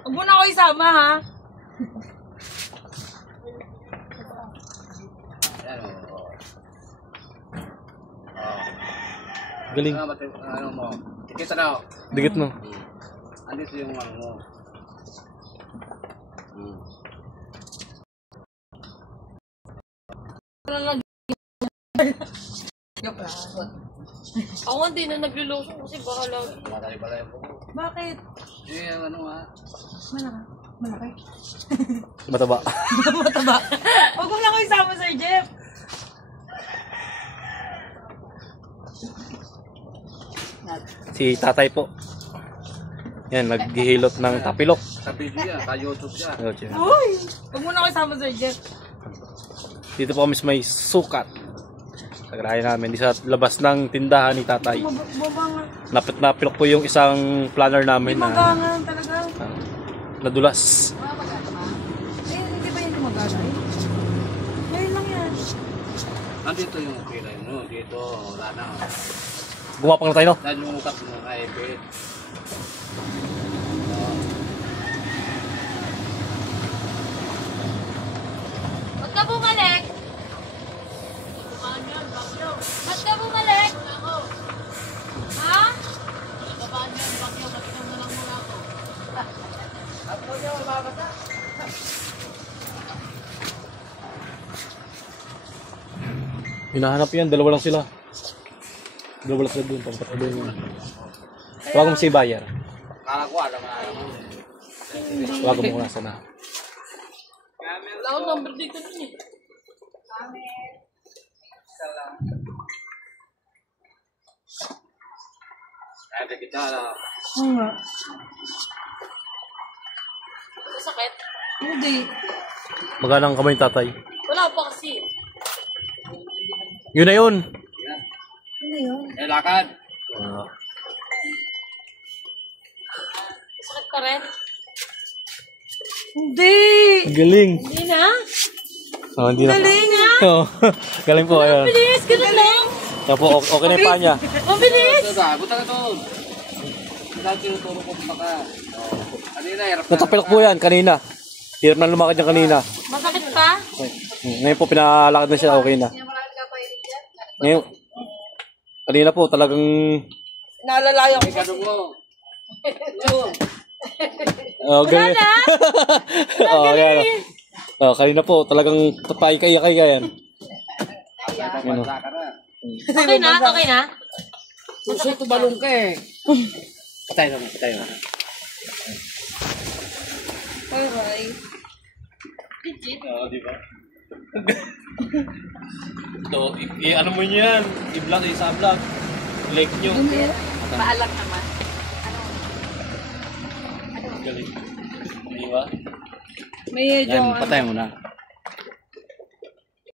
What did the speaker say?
Huwag mo na ako isama, ha? Ayan o. Galing. Ano mo? Dikit na o. Dikit no. Andito yung ano mo. Ako hindi na nagluluso kasi baka lagi. Malay-balay po. Bakit? Eh, ano nga. Malaki? Mataba. Mataba. Huwag mo na ako isama, Sir Jeff. Si tatay po. Yan, naghihilot ng tapilok. Sa video yan, sa YouTube yan. Uy! Huwag mo na ako isama, Sir Jeff. Dito po kami may sukat. Sa garahe namin, di sa labas ng tindahan ni tatay. Mabangan. Napilok po yung isang planner namin na Mabangan talaga. nadulas. Eh, hindi ba yun mabangan? Ngayon lang yan. Nandito yung kilay mo. Dito, wala na. Gumapang na tayo, no? Dahil yung utak mo kay Beth. Ba't ka bumalik? Ba't ka bumalik? Ha? Hinahanap yan, dalawa lang sila. Dalawa lang sila doon, pampatalo yun. Huwag mo si Bayer. Kala ko, alam na alam mo. Huwag mo kung nasa na. Wala akong number dito nun eh. Kaya kita na. Oo nga. Masakit? Hindi. Magana ang kamay ng tatay. Wala pa kasi. Yun na yun. Ano yun? Eh, lakad. Masakit pa rin? Hindi! Galing. Hindi na? Oh, hindi na. Galing na? Oh, galing po. Ayun. Mabilis! Ganun lang! Kaya po, okay na yung paa niya. Mabilis! Ito ka, buta ka doon. Dahil tinuturo ko baka. Kanina, hirap na. Natapilok po yan kanina. Hirap na lumakad niya kanina. Masakit pa? Ngayon po, pinalakad na siya, okay na. Ngayon, kanina po, talagang... Naalalayo ko. Ganun mo. Oh, galing. Oh, galing. Oh, kanina po, talagang paikay-ikay yan. Ano? Okay na? Okay na? Puso tumalong ka eh. Patay naman, patay naman. Alright. Legit? Oo, di ba? Ito, ano mo yan? I-vlog, isa-vlog. Like nyo. Paalam naman. Galing. Di ba? Medyo Patay mo na.